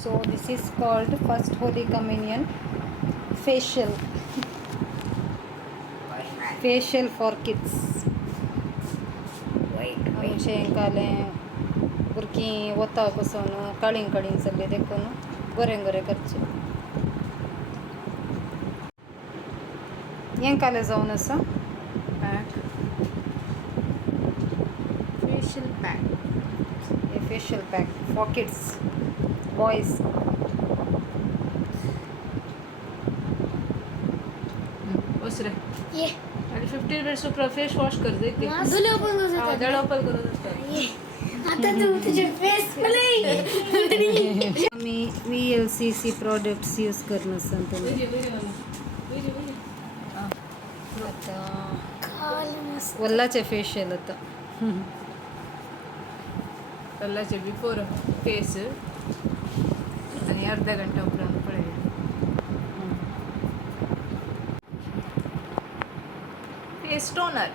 So this is called first Holy Communion facial. Facial for kids. आमचे काले भुरगीं वता पसून काळीं काळीं जाल्ली देखून गोरें गोरें करचें. हें काले जावन आसा पैक फेशियल पैक. हे facial pack for kids boys. बस रे. ये आणि 15 मिनिट्स उपरा फेस वॉश कर जायते. धुले पण हा दळपल करत असतात. आता तू तुझे फेस आम्ही VLCC प्रोडक्ट्स यूज करणं सांगतो. आता वल्लाचे फेशियल आता. कल्लाचे बिफोर फेस आणि अर्धा घंटा उपरांत पळय face toner.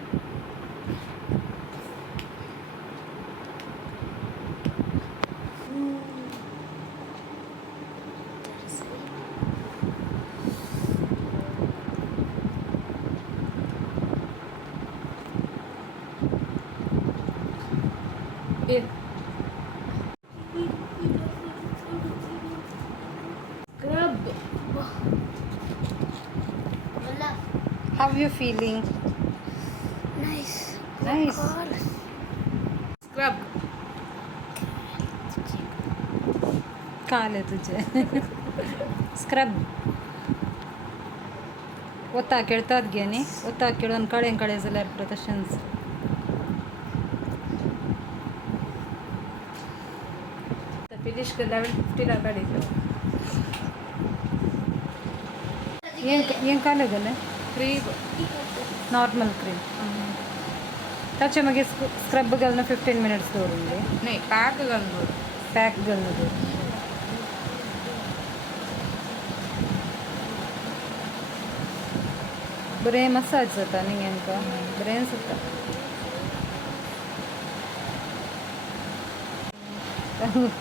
Scrub. How you feeling? Nice Nice. Scrub. का आले तुझे स्क्रब. वता खेळतात गे न्ही. वता खेळून काळें काळें जाल्यार परत तशेंच. फिनिश केल्यावर 50 ला काढायचं. हें काले गेलें क्रीम. Normal cream. ताचे मागीर स्क्रब घालून 15 मिनिट्स दवरून दे. नाही पॅक घालून पॅक घालून दवर. बरें मसाज जाता न्ही हेंकां. बरें जाता.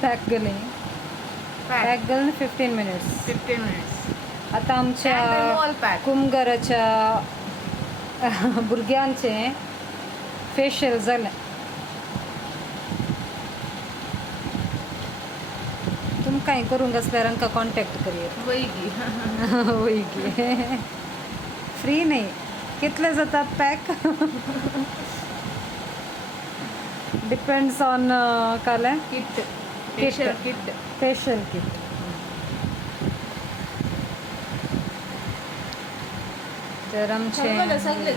पॅक घालें. पॅक घालून 15 मिनिट्स. 15 मिनिट्स. आता आमच्या And removal pack. कुमगाराच्या भुरग्यांचें फेशियल जालें. तुमकां हें करूंक आसल्यार आमकां कॉन्टॅक्ट करियेत. वैगी. ओके. फ्री नाही. कितले जाता पॅक? डिपेंड्स ऑन काले kit. Facial kit. Facial kit. तर आमचे सगळे